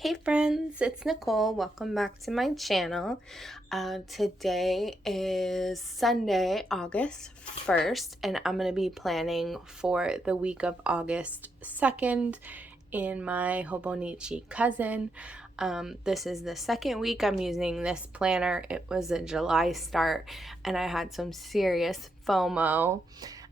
Hey friends, it's Nicole. Welcome back to my channel. Today is Sunday, August 1st, and I'm going to be planning for the week of August 2nd in my Hobonichi Cousin. This is the second week I'm using this planner. It was a July start, and I had some serious FOMO.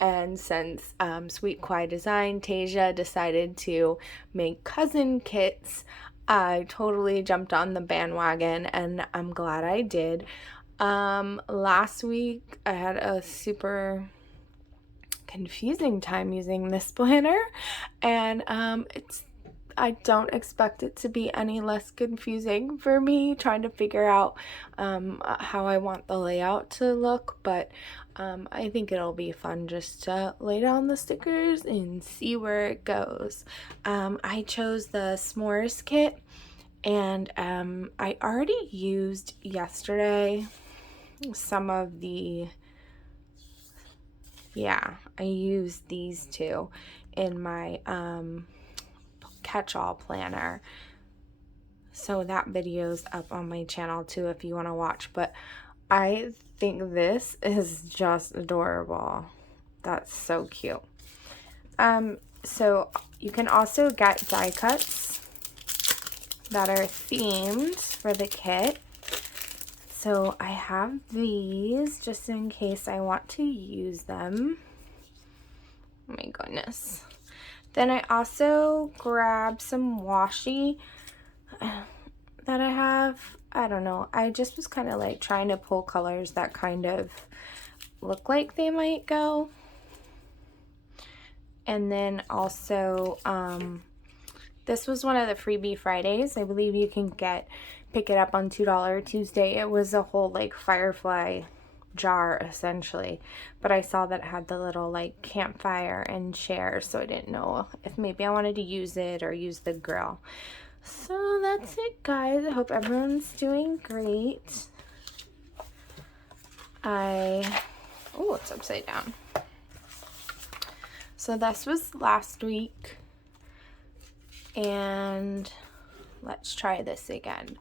And since Sweet Kawaii Design, Tasia decided to make cousin kits, I totally jumped on the bandwagon, and I'm glad I did. Last week I had a super confusing time using this planner, and I don't expect it to be any less confusing for me trying to figure out how I want the layout to look, but I think it'll be fun just to lay down the stickers and see where it goes. I chose the Smores kit, and I already used yesterday some of the, I used these two in my catch-all planner, so that video's up on my channel too if you want to watch. But I think this is just adorable. That's so cute. So you can also get die cuts that are themed for the kit. So I have these just in case I want to use them. Oh my goodness. Then I also grabbed some washi that I have. I don't know. I just was kind of like trying to pull colors that kind of look like they might go. And then also, this was one of the freebie Fridays. I believe you can pick it up on $2 Tuesday. It was a whole like firefly jar essentially, but I saw that it had the little like campfire and chair, so I didn't know if maybe I wanted to use it or use the grill. So that's it, guys. I hope everyone's doing great. Oh, it's upside down. So this was last week, and let's try this again.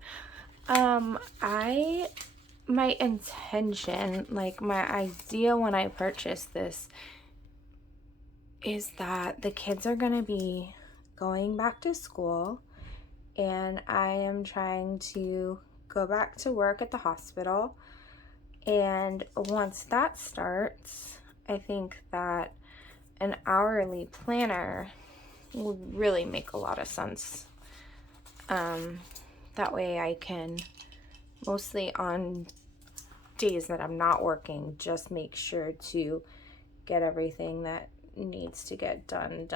My intention, like my idea when I purchased this, is that the kids are going to be going back to school, and I am trying to go back to work at the hospital. And once that starts, I think that an hourly planner would really make a lot of sense. That way I can, mostly on days that I'm not working, just make sure to get everything that needs to get done.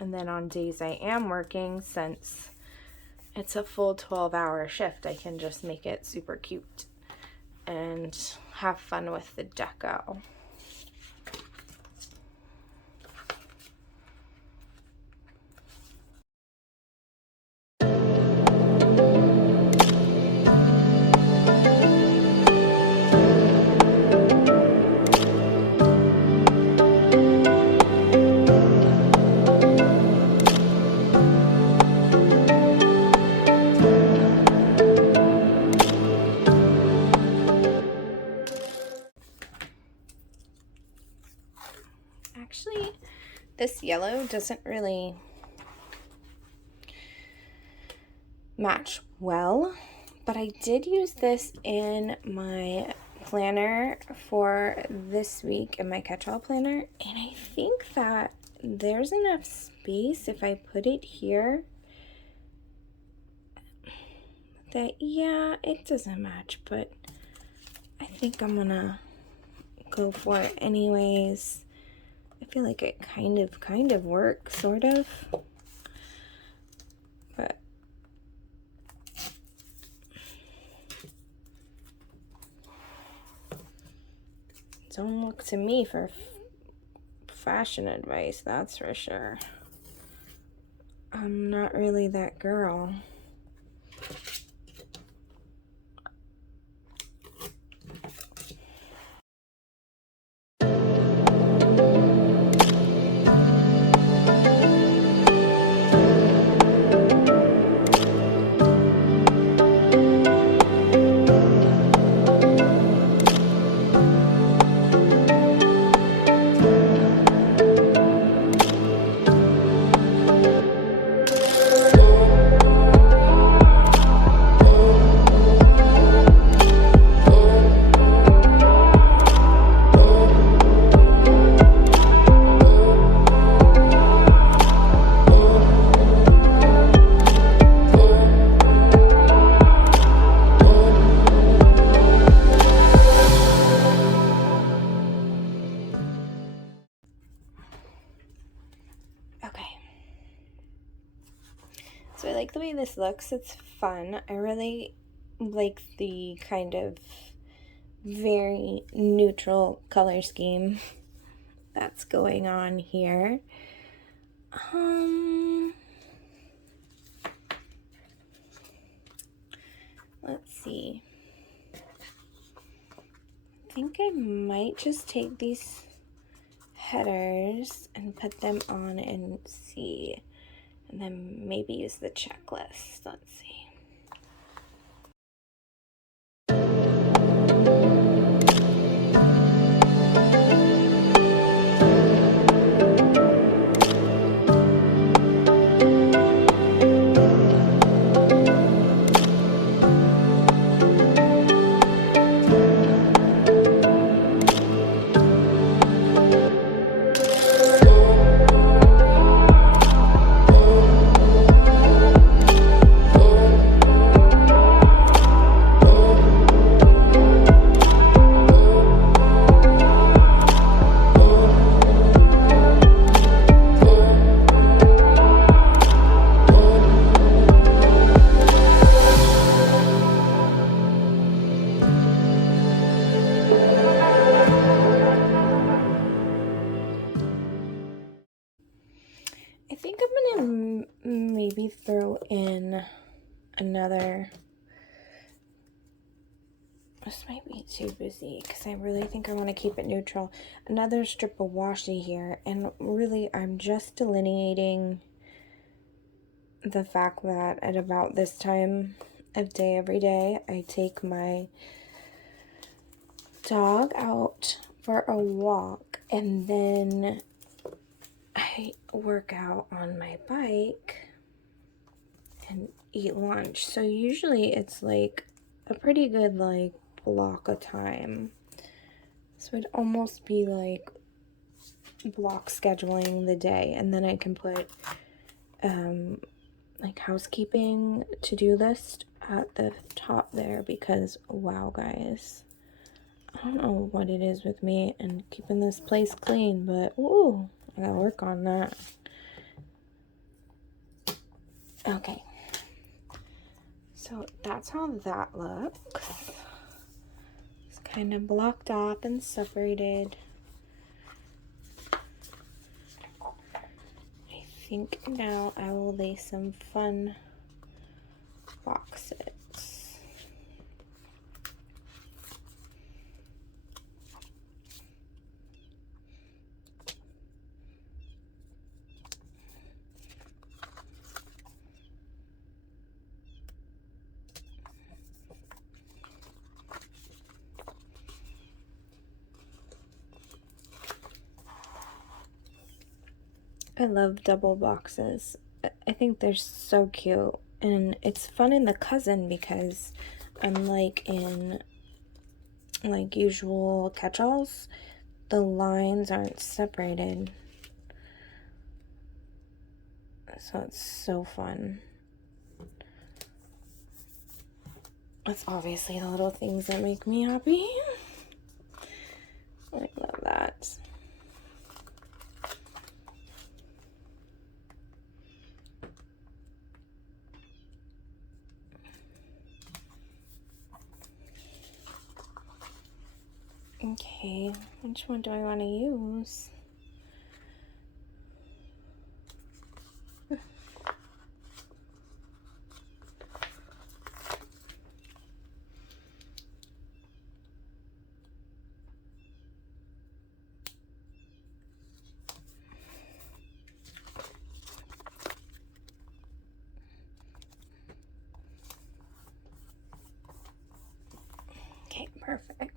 And then on days I am working, since it's a full 12-hour shift, I can just make it super cute and have fun with the deco. Actually, this yellow doesn't really match well, but I did use this in my planner for this week, in my catch-all planner, and I think that there's enough space if I put it here that, yeah, it doesn't match, but I think I'm gonna go for it anyways. I feel like it kind of works, sort of. But don't look to me for fashion advice, that's for sure. I'm not really that girl. So I like the way this looks. It's fun. I really like the kind of very neutral color scheme that's going on here. Let's see. I think I might just take these headers and put them on and see, and then maybe use the checklist. Let's see. I think I'm gonna maybe throw in another. This might be too busy because I really think I want to keep it neutral. Another strip of washi here, and really I'm just delineating the fact that at about this time of day every day I take my dog out for a walk, and then I work out on my bike and eat lunch. So usually it's like a pretty good like block of time. So it'd almost be like block scheduling the day, and then I can put like housekeeping to-do list at the top there, because wow guys, I don't know what it is with me and keeping this place clean, but ooh, I gotta work on that. Okay, so that's how that looks. It's kind of blocked off and separated. I think now I will lay some fun boxes. I love double boxes. I think they're so cute, and it's fun in the Cousin because unlike in like usual catch-alls, the lines aren't separated, so it's so fun. That's obviously the little things that make me happy. I love that. Okay, which one do I want to use? Okay, perfect.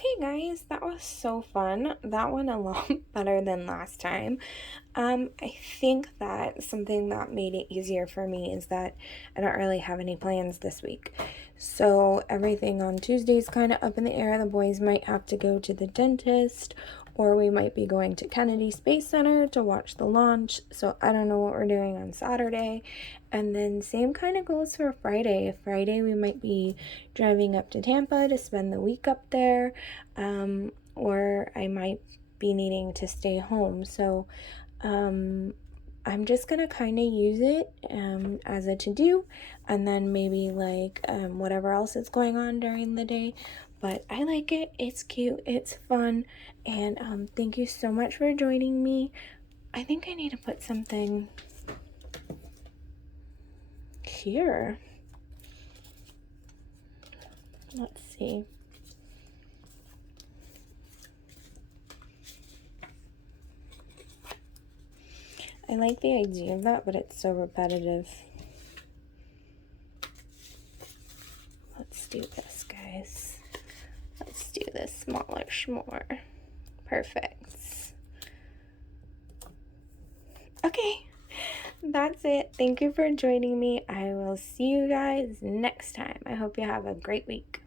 Okay, guys, that was so fun. That went a lot better than last time. I think that something that made it easier for me is that I don't really have any plans this week. So everything on Tuesday is kind of up in the air. The boys might have to go to the dentist, or we might be going to Kennedy Space Center to watch the launch. So I don't know what we're doing on Saturday. And then same kind of goes for Friday. Friday we might be driving up to Tampa to spend the week up there, or I might be needing to stay home. So I'm just gonna kind of use it as a to-do, and then maybe like whatever else is going on during the day. But I like it. It's cute. It's fun. And thank you so much for joining me. I think I need to put something here. Let's see. I like the idea of that, but it's so repetitive. Let's do this, guys. Let's do this smaller s'more. Perfect. Okay, that's it. Thank you for joining me. I will see you guys next time. I hope you have a great week.